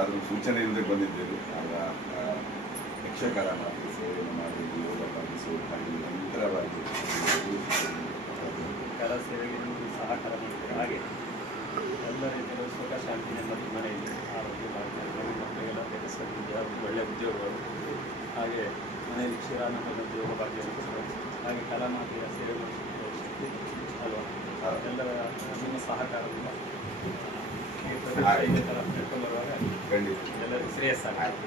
ಆದರೂ ಸೂಚನೆ ಇಲ್ಲದೆ ಬಂದಿದ್ದೇವೆ. ಆಗ ಯಕ್ಷಗಾನ ಸೇವೆಯನ್ನು ಮಾಡಿ ಯೋಗ ಪಾಲಿಸು ಹಾಗೆ ನಿರಂತರವಾಗಿ ಕಲಾ ಸೇವೆಗೆ ಸಹಕಾರ ಮಾಡ್ತಾರೆ. ಹಾಗೆ ಎಲ್ಲ ರೀತಿಯ ಸುಖ ಶಾಂತಿ ನೆಮ್ಮದಿ ಮನೆಯಲ್ಲಿ ಆರೋಗ್ಯ ಮಕ್ಕಳಿಗೆಲ್ಲ ಕೆಲಸವಿದೆ, ಒಳ್ಳೆಯ ಉದ್ಯೋಗಗಳು, ಹಾಗೆ ಮನೆಯಲ್ಲಿ ಕ್ಷೀರಾನಂದದ ಉದ್ಯೋಗ ಭಾಗ್ಯವನ್ನು ಹಾಗೆ ಕಲಾಮಾತೆಯ ಸೇವೆ ಶಕ್ತಿ ಅಲ್ವಾ, ಎಲ್ಲರ ನಿಮ್ಮ ಸಹಕಾರದಿಂದ ಎಲ್ಲರಿಗೂ ಶ್ರೇಯಸ್ಸಾಗುತ್ತೆ.